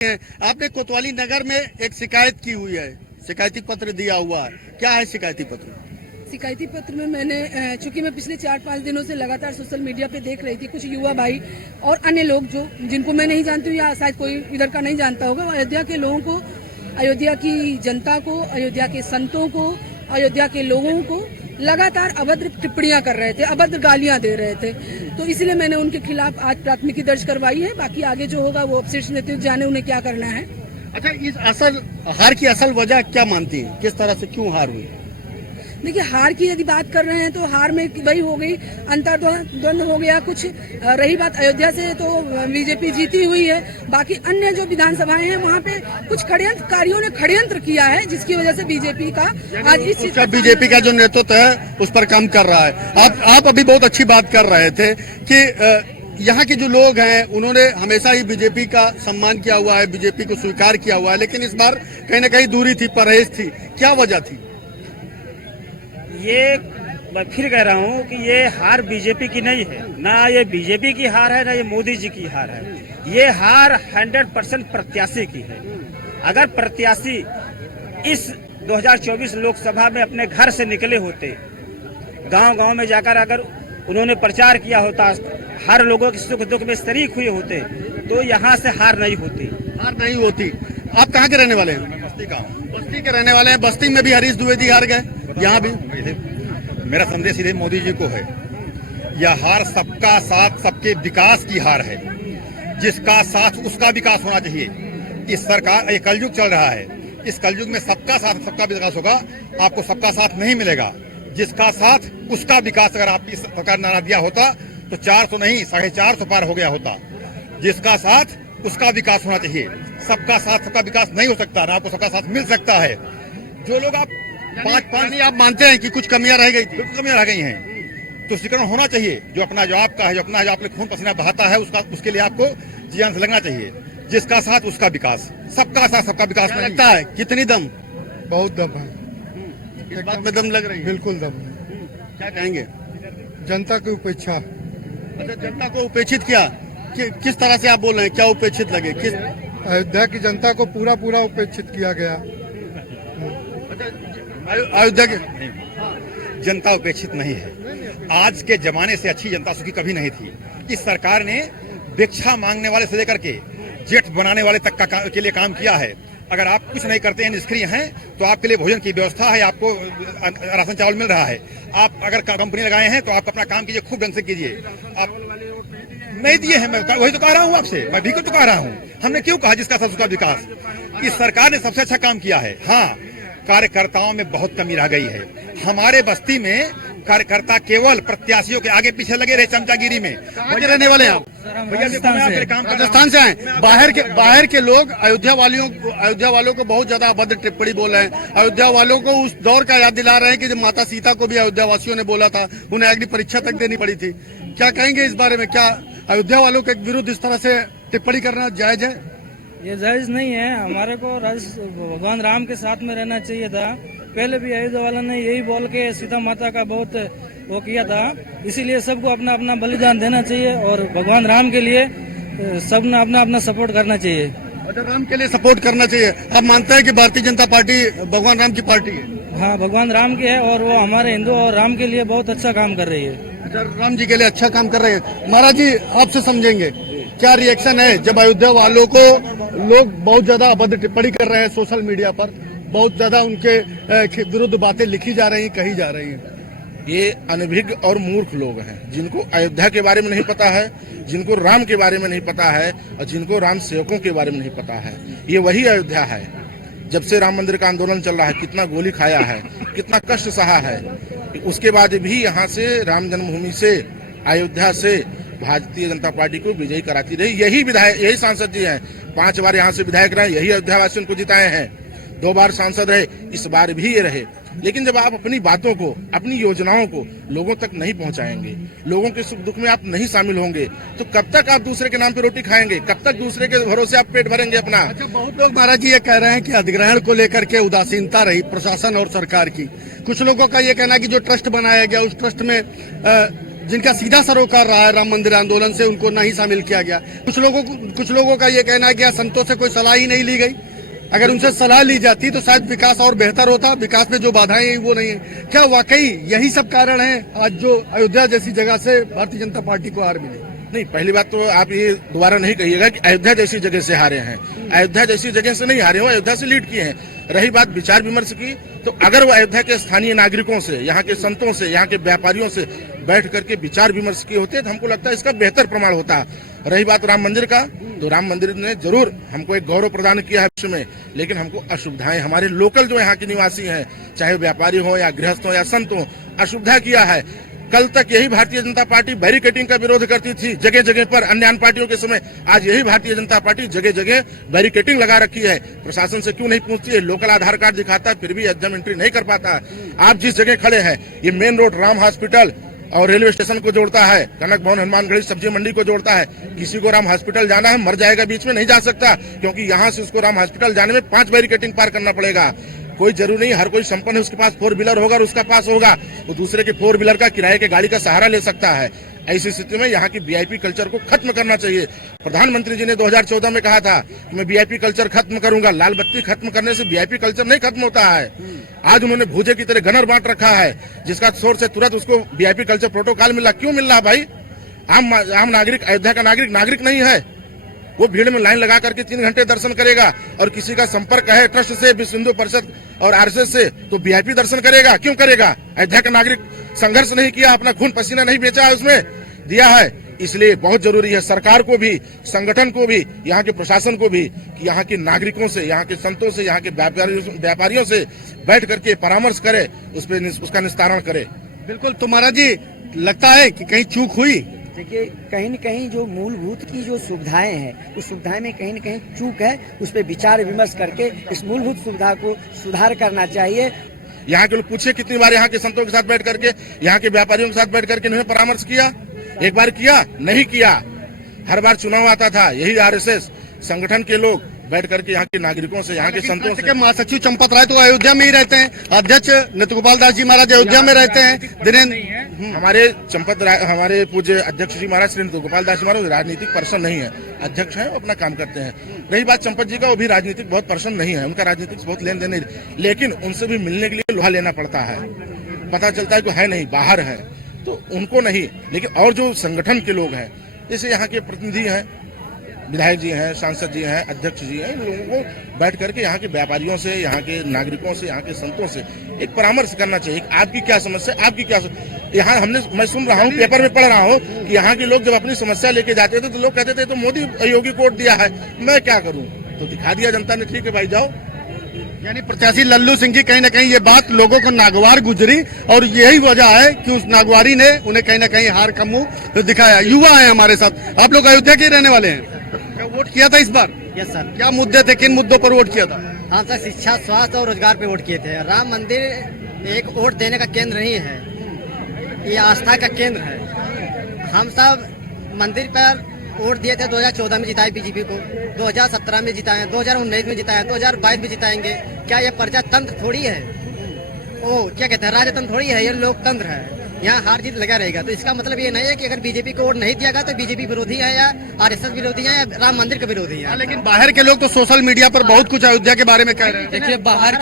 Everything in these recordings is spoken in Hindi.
आपने कोतवाली नगर में एक शिकायत की हुई है, शिकायती पत्र दिया हुआ है, क्या है शिकायती पत्र? शिकायती पत्र में मैंने चूंकि मैं पिछले 4-5 दिनों से लगातार सोशल मीडिया पे देख रही थी, कुछ युवा भाई और अन्य लोग जो जिनको मैं नहीं जानती हूँ या शायद कोई इधर का नहीं जानता होगा, अयोध्या के लोगों को, अयोध्या की जनता को, अयोध्या के संतों को, अयोध्या के लोगों को लगातार अभद्र टिप्पणियां कर रहे थे, अभद्र गालियां दे रहे थे। तो इसलिए मैंने उनके खिलाफ आज प्राथमिकी दर्ज करवाई है। बाकी आगे जो होगा वो अपशिष्ट नेतृत्व जाने उन्हें क्या करना है। अच्छा, इस हार की असल वजह क्या मानती है, किस तरह से क्यों हार हुई? देखिए, हार की यदि बात कर रहे हैं तो हार में वही हो गई, अंतर्द्वंद हो गया कुछ। रही बात अयोध्या से तो बीजेपी जीती हुई है, बाकी अन्य जो विधानसभाएं हैं वहाँ पे कुछ षड्यंत्रकारियों ने षड्यंत्र किया है, जिसकी वजह से बीजेपी का आज इस चीज बीजेपी का जो नेतृत्व है उस पर काम कर रहा है। आप अभी बहुत अच्छी बात कर रहे थे कि यहाँ के जो लोग हैं उन्होंने हमेशा ही बीजेपी का सम्मान किया हुआ है, बीजेपी को स्वीकार किया हुआ है, लेकिन इस बार कहीं न कहीं दूरी थी, परहेज थी, क्या वजह थी? ये मैं फिर कह रहा हूँ कि ये हार बीजेपी की नहीं है, ना ये बीजेपी की हार है, ना ये मोदी जी की हार है। ये हार 100% प्रत्याशी की है। अगर प्रत्याशी इस 2024 लोकसभा में अपने घर से निकले होते, गांव-गांव में जाकर अगर उन्होंने प्रचार किया होता, हर लोगों के सुख दुख में शरीक हुए होते, तो यहाँ से हार नहीं होती। आप कहाँ के रहने वाले हैं? बस्ती के रहने वाले हैं। बस्ती में भी हरीश द्विवेदी हार गए, यहाँ भी। मेरा संदेश सीधे मोदी जी को है, यह हार सबका साथ सबके विकास की हार है। जिसका साथ उसका विकास होना चाहिए। इस सरकार, ये कलयुग चल रहा है, इस कलयुग में सबका साथ सबका विकास होगा। आपको सबका साथ नहीं मिलेगा, जिसका साथ उसका विकास। अगर आप इस सरकार ने नारा दिया होता तो 400 नहीं 450 पार हो गया होता। जिसका साथ उसका विकास होना चाहिए। सबका साथ सबका विकास नहीं हो सकता, ना आपको सबका साथ मिल सकता है। जो लोग आप पाँच आप मानते हैं कि कुछ कमियां रह गई थी, बिल्कुल कमियां रह गई हैं, तो स्वीकरण होना चाहिए। जो अपना जो आपका है, जो अपना जो आपने खून पसीना बहाता है, उसके लिए आपको जीवन से लगना चाहिए। जिसका साथ उसका विकास, सबका साथ सबका विकास में लगता है। कितनी दम? बहुत दम है, इस बात में दम लग रही है? बिल्कुल दम है। क्या कहेंगे? जनता की उपेक्षा। अच्छा, जनता को उपेक्षित किया, किस तरह से आप बोल रहे हैं? क्या उपेक्षित लगे? किस? अयोध्या की जनता को पूरा उपेक्षित किया गया। अयोध्या की जनता उपेक्षित नहीं है। आज के जमाने से अच्छी जनता सुखी कभी नहीं थी। इस सरकार ने भिक्षा मांगने वाले से लेकर के जेठ बनाने वाले तक के लिए काम किया है। अगर आप कुछ नहीं करते हैं, निष्क्रिय हैं, तो आपके लिए भोजन की व्यवस्था है, आपको राशन चावल मिल रहा है। आप अगर कंपनी लगाए हैं तो आप अपना काम कीजिए, खूब ढंग से कीजिए। आप नहीं दिए हैं, मैं वही तो कह रहा हूँ आपसे, मैं भी तो कह रहा हूँ। हमने क्यों कहा जिसका साथ उसका विकास? इस सरकार ने सबसे अच्छा काम किया है। हाँ, कार्यकर्ताओं में बहुत कमी रह गई है। हमारे बस्ती में कार्यकर्ता केवल प्रत्याशियों के आगे पीछे लगे रहे, चमचागिरी में। रहने वाले हैं आप? राजस्थान से आए। बाहर के लोग अयोध्या वालों को बहुत ज्यादा अभद्र टिप्पणी बोल रहे हैं। अयोध्या वालों को उस दौर का याद दिला रहे हैं कि जब माता सीता को भी अयोध्या वासियों ने बोला था, उन्हें अग्नि परीक्षा तक देनी पड़ी थी। क्या कहेंगे इस बारे में? क्या अयोध्या वालों के विरुद्ध इस तरह से टिप्पणी करना जायज है? ये जायज नहीं है। हमारे को भगवान राम के साथ में रहना चाहिए था। पहले भी अयोध्या वाला ने यही बोल के सीता माता का बहुत वो किया था। इसीलिए सबको अपना अपना बलिदान देना चाहिए और भगवान राम के लिए सब ने अपना अपना सपोर्ट करना चाहिए। अच्छा, राम के लिए सपोर्ट करना चाहिए। आप मानते हैं कि भारतीय जनता पार्टी भगवान राम की पार्टी है? हाँ, भगवान राम की है और वो हमारे हिंदू और राम के लिए बहुत अच्छा काम कर रही है। अच्छा, राम जी के लिए अच्छा काम कर रहे हैं। महाराज जी, आपसे समझेंगे, क्या रिएक्शन है जब अयोध्या वालों को लोग बहुत ज्यादा अभद्र टिप्पणी कर रहे हैं सोशल मीडिया पर, बहुत ज्यादा उनके विरुद्ध बातें लिखी जा रही हैं, कही जा रही हैं? ये अनभिज्ञ और मूर्ख लोग हैं, जिनको अयोध्या के बारे में नहीं पता है, जिनको राम के बारे में नहीं पता है और जिनको राम सेवकों के बारे में नहीं पता है। ये वही अयोध्या है। जब से राम मंदिर का आंदोलन चल रहा है, कितना गोली खाया है, कितना कष्ट सहा है, उसके बाद भी यहाँ से राम जन्मभूमि से, अयोध्या से भारतीय जनता पार्टी को विजयी कराती रही। यही सांसद जी हैं। 5 बार यहाँ से विधायक रहे, यही अयोध्या वासियों को जिताए हैं। 2 बार सांसद रहे, इस बार भी ये रहे। लेकिन जब आप अपनी बातों को, अपनी योजनाओं को लोगों तक नहीं पहुंचाएंगे, लोगों के सुख दुख में आप नहीं शामिल होंगे, तो कब तक आप दूसरे के नाम पे रोटी खाएंगे? कब तक दूसरे के भरोसे आप पेट भरेंगे अपना? अच्छा, बहुत लोग महाराज जी ये कह रहे हैं कि अधिग्रहण को लेकर के उदासीनता रही प्रशासन और सरकार की। कुछ लोगों का ये कहना है कि जो ट्रस्ट बनाया गया, उस ट्रस्ट में जिनका सीधा सरोकार रहा है राम मंदिर आंदोलन से, उनको नहीं शामिल किया गया। कुछ लोगों का ये कहना है कि संतों से कोई सलाह ही नहीं ली गई। अगर उनसे सलाह ली जाती तो शायद विकास और बेहतर होता। विकास में जो बाधाएं हैं वो नहीं है। क्या वाकई यही सब कारण है आज जो अयोध्या जैसी जगह से भारतीय जनता पार्टी को हार मिली? नहीं, पहली बात तो आप ये दोबारा नहीं कहिएगा कि अयोध्या जैसी जगह से हारे हैं। अयोध्या जैसी जगह से नहीं हारे हो, अयोध्या से लीड किए हैं। रही बात विचार विमर्श की, तो अगर वो अयोध्या के स्थानीय नागरिकों से, यहाँ के संतों से, यहाँ के व्यापारियों से बैठ करके विचार विमर्श किए होते तो हमको लगता है इसका बेहतर प्रमाण होता। रही बात राम मंदिर का, तो राम मंदिर ने जरूर हमको एक गौरव प्रदान किया है विश्व में, लेकिन हमको असुविधाएं हमारे लोकल जो यहाँ के निवासी हैं, चाहे व्यापारी हो या गृहस्थ हो या संत हो, असुविधा किया है। कल तक यही भारतीय जनता पार्टी बैरिकेटिंग का विरोध करती थी जगह जगह पर, अन्य पार्टियों के समय। आज यही भारतीय जनता पार्टी जगह जगह बैरिकेटिंग लगा रखी है। प्रशासन से क्यों नहीं पूछती है? लोकल आधार कार्ड दिखाता है फिर भी एकदम एंट्री नहीं कर पाता। आप जिस जगह खड़े हैं, ये मेन रोड राम हॉस्पिटल और रेलवे स्टेशन को जोड़ता है, कनक भवन हनुमानगढ़ी सब्जी मंडी को जोड़ता है। किसी को राम हॉस्पिटल जाना है, मर जाएगा बीच में, नहीं जा सकता, क्योंकि यहाँ से उसको राम हॉस्पिटल जाने में 5 बैरिकेटिंग पार करना पड़ेगा। कोई जरूरी नहीं हर कोई संपन्न है उसके पास 4 व्हीलर होगा और उसका पास होगा, वो दूसरे के 4 व्हीलर का किराए के गाड़ी का सहारा ले सकता है। ऐसी स्थिति में यहाँ की वीआईपी कल्चर को खत्म करना चाहिए। प्रधानमंत्री जी ने 2014 में कहा था कि मैं वीआईपी कल्चर खत्म करूंगा। लाल बत्ती खत्म करने से वीआईपी कल्चर नहीं खत्म होता है। आज उन्होंने भूजे की तरह गनर बांट रखा है, जिसका सोर्स से तुरंत उसको वीआईपी कल्चर प्रोटोकॉल मिला। क्यों मिल रहा है भाई? आम नागरिक, अयोध्या का नागरिक नहीं है। वो भीड़ में लाइन लगा करके 3 घंटे दर्शन करेगा, और किसी का संपर्क है ट्रस्ट से, विश्व हिंदू परिषद और आरएसएस से, तो वीआईपी दर्शन करेगा। क्यों करेगा? अयोध्या का नागरिक संघर्ष नहीं किया, अपना खून पसीना नहीं बेचा है, उसमें दिया है। इसलिए बहुत जरूरी है सरकार को भी, संगठन को भी, यहाँ के प्रशासन को भी, कि यहाँ के नागरिकों से, यहाँ के संतों से, यहाँ के व्यापारियों से बैठ करके परामर्श करे, उसका निस्तारण करे। बिल्कुल। तुम्हारा जी लगता है कि कहीं चूक हुई? देखिए, कहीं न कहीं जो मूलभूत की जो सुविधाएं हैं, उस सुविधाएं में कहीं न कहीं चूक है। उस पर विचार विमर्श करके इस मूलभूत सुविधा को सुधार करना चाहिए। यहाँ के लोग पूछे कितनी बार यहाँ के संतों के साथ बैठ करके, यहाँ के व्यापारियों के साथ बैठ करके इन्होंने परामर्श किया? एक बार किया? नहीं किया। हर बार चुनाव आता था, यही आरएसएस संगठन के लोग बैठ करके यहाँ के नागरिकों से, यहाँ के संतों से। महासचिव चंपत राय तो अयोध्या में ही रहते हैं, अध्यक्ष नृत्य गोपाल दास जी महाराज अयोध्या में रहते हैं। हमारे पूज्य अध्यक्ष जी महाराज श्री नृत्य गोपाल दास जी महाराज राजनीतिक पर्सन नहीं है, अध्यक्ष हैं, वो अपना काम करते हैं। रही बात चंपत जी का, वो भी राजनीतिक बहुत पर्सन नहीं है, उनका राजनीतिक बहुत लेन देन नहीं, लेकिन उनसे भी मिलने के लिए लोहा लेना पड़ता है। पता चलता है कि है नहीं, बाहर है, तो उनको नहीं। लेकिन और जो संगठन के लोग हैं, जैसे यहाँ के प्रतिनिधि हैं, विधायक जी हैं, सांसद जी हैं, अध्यक्ष जी हैं, इन लोगों को बैठ करके यहाँ के व्यापारियों से, यहाँ के नागरिकों से, यहाँ के संतों से एक परामर्श करना चाहिए। आपकी क्या समस्या, आपकी क्या यहाँ मैं सुन रहा हूँ, पेपर में पढ़ रहा हूँ कि यहाँ के लोग जब अपनी समस्या लेके जाते थे तो लोग कहते थे तो मोदी योगी को वोट दिया है, मैं क्या करूँ? तो दिखा दिया जनता ने, ठीक है भाई जाओ। यानी प्रत्याशी लल्लू सिंह की कहीं ना कहीं ये बात लोगों को नागवार गुजरी, और यही वजह है कि उस नागवारी ने उन्हें कहीं ना कहीं हार का मुंह दिखाया। युवा है हमारे साथ, आप लोग अयोध्या के रहने वाले हैं, क्या वोट किया था इस बार? Yes sir. क्या मुद्दे थे, किन मुद्दों पर वोट किया था? हम सर शिक्षा, स्वास्थ्य और रोजगार पे वोट किए थे। राम मंदिर एक वोट देने का केंद्र नहीं है, ये आस्था का केंद्र है। हम सब मंदिर पर वोट दिए थे। 2014 में जिताए बीजेपी को, 2017 में जिताए, 2019 में जिताए, 2022 में जिताएंगे। क्या ये प्रजातंत्र थोड़ी है? ओ क्या कहते हैं, राजतंत्र थोड़ी है, ये लोकतंत्र है। यहाँ हार जीत लगा रहेगा। तो इसका मतलब ये नहीं है कि अगर बीजेपी को वोट नहीं दिया गया तो बीजेपी विरोधी है या आरएसएस विरोधी है या राम मंदिर के विरोधी है। लेकिन बाहर के लोग तो सोशल मीडिया पर बहुत कुछ अयोध्या के बारे में कह रहे हैं। देखिए, बाहर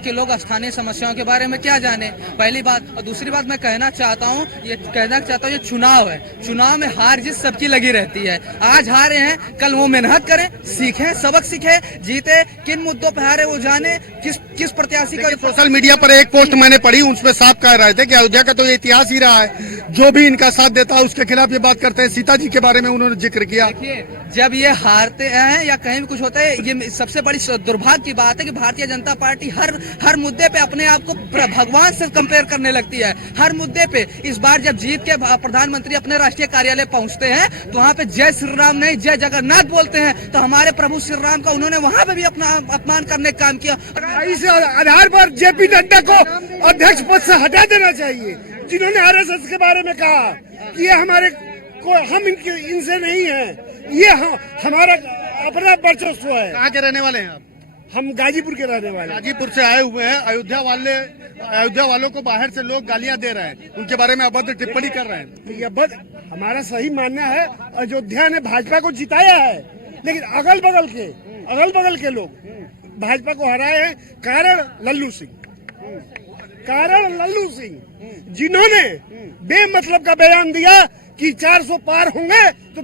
के लोग स्थानीय समस्याओं के बारे में क्या जाने, पहली बात। और दूसरी बात मैं कहना चाहता हूँ, ये चुनाव है, चुनाव में हार जीत सबकी लगी रहती है। आज हारे हैं, कल वो मेहनत करें, सीखें, सबक सीखे, जीते। किन मुद्दों पर हारे वो जाने, किस प्रत्याशी का। सोशल मीडिया पर एक पोस्ट मैंने पढ़ी, उसमें साफ कह रहे थे कि अयोध्या का तो ये इतिहास ही रहा है, जो भी इनका साथ देता है उसके खिलाफ ये बात करते हैं। सीता जी के बारे में उन्होंने जिक्र किया। देखिए, जब ये हारते हैं या कहीं भी कुछ होता है, ये सबसे बड़ी दुर्भाग्य की बात है कि भारतीय जनता पार्टी हर मुद्दे पे अपने आप को भगवान से कंपेयर करने लगती है, हर मुद्दे पे। इस बार जब जीत के प्रधानमंत्री अपने राष्ट्रीय कार्यालय पहुंचते हैं तो वहाँ पे जय श्री राम नहीं जय जगन्नाथ बोलते हैं, तो हमारे प्रभु श्री राम का उन्होंने वहाँ पे भी अपना अपमान करने का काम किया। इस आधार पर जेपी नड्डा को अध्यक्ष पद से हटा देना चाहिए, जिन्होंने आरएसएस के बारे में कहा कि ये हमारे को, हम इनसे नहीं है, ये हमारा अपना वर्चस्व है। कहाँ के रहने वाले हैं आप? हम गाजीपुर के रहने वाले हैं। गाजीपुर से आए हुए हैं। अयोध्या वालों को बाहर से लोग गालियां दे रहे हैं, उनके बारे में अभद्र टिप्पणी कर रहे हैं। तो ये हमारा सही मानना है, अयोध्या ने भाजपा को जिताया है, लेकिन अगल बगल के लोग भाजपा को हराए हैं। कारण लल्लू सिंह जिन्होंने बेमतलब का बयान दिया कि 400 पार होंगे तो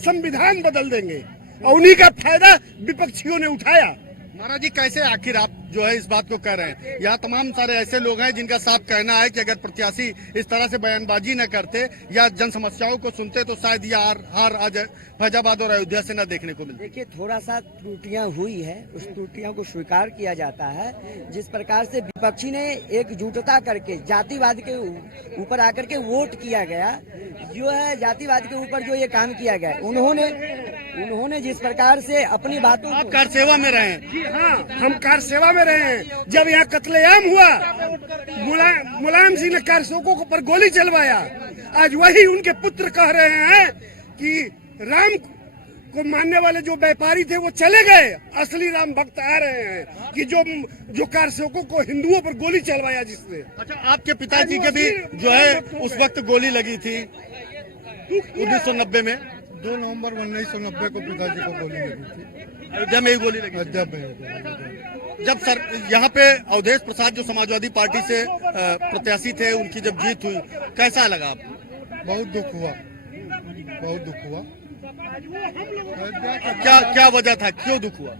संविधान बदल देंगे, और उन्हीं का फायदा विपक्षियों ने उठाया। महाराज जी, कैसे आखिर आप जो है इस बात को कह रहे हैं? यहाँ तमाम सारे ऐसे लोग हैं जिनका साफ कहना है कि अगर प्रत्याशी इस तरह से बयानबाजी न करते या जन समस्याओं को सुनते तो शायद ये हार आज फैजाबाद और अयोध्या से न देखने को मिलती। देखिए, थोड़ा सा त्रुटियां हुई है, उस त्रुटियों को स्वीकार किया जाता है। जिस प्रकार से विपक्षी ने एकजुटता करके जातिवाद के ऊपर आकर के वोट किया गया, जो है जातिवाद के ऊपर जो ये काम किया गया, उन्होंने जिस प्रकार से अपनी बातों आप कार सेवा में रहे हैं। जी हाँ, हम कार सेवा में रहे हैं। जब यहाँ कत्लेआम हुआ, मुलायम सिंह ने कार सेवकों पर गोली चलवाया। आज वही उनके पुत्र कह रहे हैं कि राम को मानने वाले जो व्यापारी थे वो चले गए, असली राम भक्त आ रहे हैं कि जो कार सेवकों को हिंदुओं पर गोली चलवाया जिसने। अच्छा, आपके पिताजी के भी जो है उस वक्त गोली लगी थी 1990 में। 2 नवंबर 1990 को पिताजी को गोली लगी थी। अयोध्या में ही गोली लगी। अयोध्या में जब सर यहाँ पे अवधेश प्रसाद जो समाजवादी पार्टी से प्रत्याशी थे, उनकी जब जीत हुई, कैसा लगा आपको? बहुत दुख हुआ। क्या वजह था, क्यों दुख हुआ?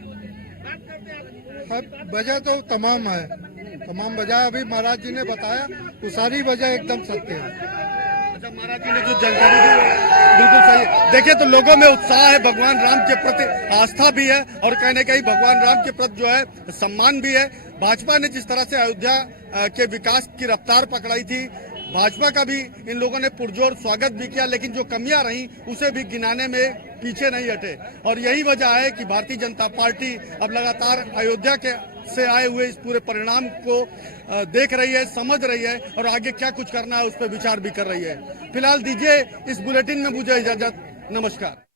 वजह तो तमाम वजह अभी महाराज जी ने बताया, वो सारी वजह एकदम सत्य है। महाराज जी ने जो जानकारी दी बिल्कुल सही है। देखिए, तो लोगों में उत्साह है, भगवान राम के प्रति आस्था भी है और कहीं न कहीं भगवान राम के प्रति जो है सम्मान भी है। भाजपा ने जिस तरह से अयोध्या के विकास की रफ्तार पकड़ाई थी, भाजपा का भी इन लोगों ने पुरजोर स्वागत भी किया, लेकिन जो कमियां रही उसे भी गिनाने में पीछे नहीं हटे। और यही वजह है कि भारतीय जनता पार्टी अब लगातार अयोध्या से आए हुए इस पूरे परिणाम को देख रही है, समझ रही है और आगे क्या कुछ करना है उस पर विचार भी कर रही है। फिलहाल दीजिए इस बुलेटिन में मुझे इजाजत। नमस्कार।